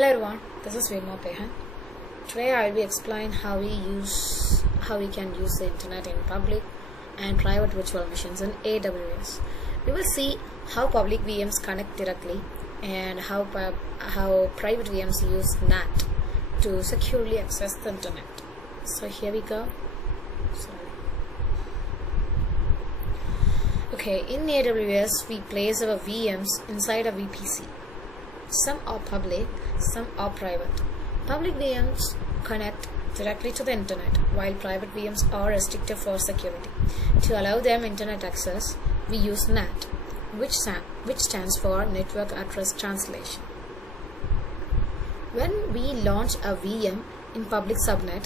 Hello everyone, this is Venma Pehan. Today I will be explain how we can use the internet in public and private virtual machines in AWS. We will see how public VMs connect directly and how private VMs use NAT to securely access the internet. So here we go. Okay, in AWS we place our VMs inside a VPC. Some are public, some are private. Public VMs connect directly to the internet, while private VMs are restricted for security. To allow them internet access, we use NAT, which stands for Network Address Translation. When we launch a VM in public subnet,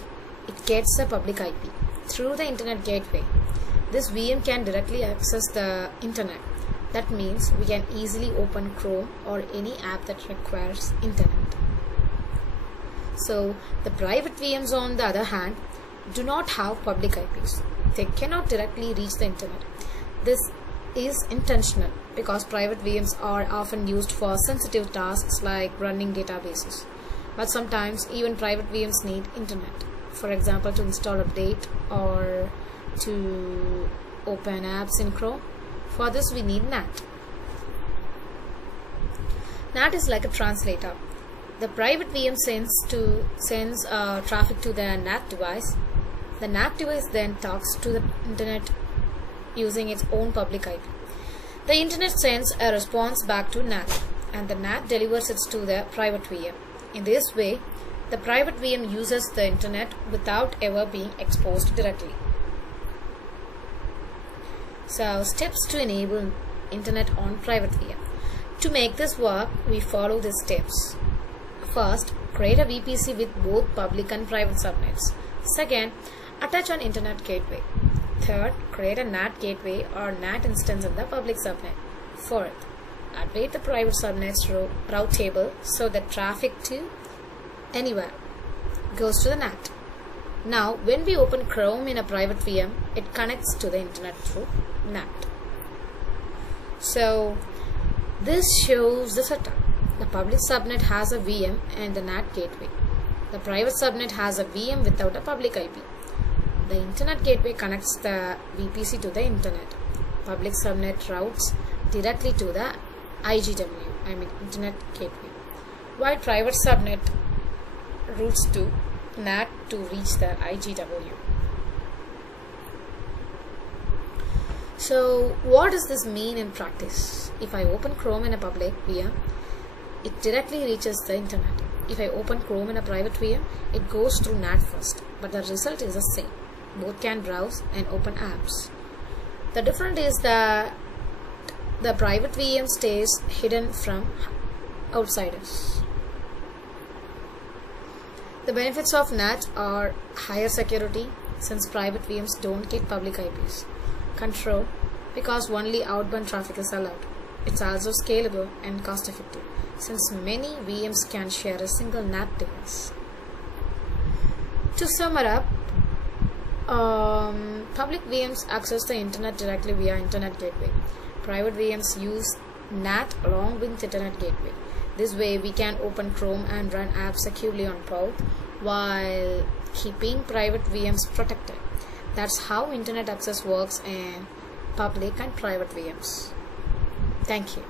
it gets a public IP through the internet gateway. This VM can directly access the internet. That means we can easily open Chrome or any app that requires internet. So the private VMs, on the other hand, do not have public IPs. They cannot directly reach the internet. This is intentional because private VMs are often used for sensitive tasks like running databases. But sometimes even private VMs need internet. For example, to install update or to open apps in Chrome. For this we need NAT. NAT is like a translator. The private VM sends traffic to the NAT device. The NAT device then talks to the internet using its own public IP. The internet sends a response back to NAT, and the NAT delivers it to the private VM. In this way, the private VM uses the internet without ever being exposed directly. So, steps to enable internet on private VM. To make this work, we follow these steps. First, create a VPC with both public and private subnets. Second, attach an internet gateway. Third, create a NAT gateway or NAT instance in the public subnet. Fourth, update the private subnet's route table so that traffic to anywhere goes to the NAT. Now, when we open Chrome in a private VM, it connects to the internet through NAT. So, this shows the setup. The public subnet has a VM and the NAT gateway. The private subnet has a VM without a public IP. The internet gateway connects the VPC to the internet. Public subnet routes directly to the internet gateway, while private subnet routes to NAT to reach the IGW. So what does this mean in practice? If I open Chrome in a public VM, it directly reaches the internet. If I open Chrome in a private VM, it goes through NAT first, but the result is the same. Both can browse and open apps. The difference is that the private VM stays hidden from outsiders. The benefits of NAT are higher security since private VMs don't get public IPs. Control because only outbound traffic is allowed. It's also scalable and cost effective since many VMs can share a single NAT device. To sum it up, public VMs access the internet directly via internet gateway. Private VMs use NAT along with internet gateway. This way we can open Chrome and run apps securely on both while keeping private VMs protected. That's how internet access works in public and private VMs. Thank you.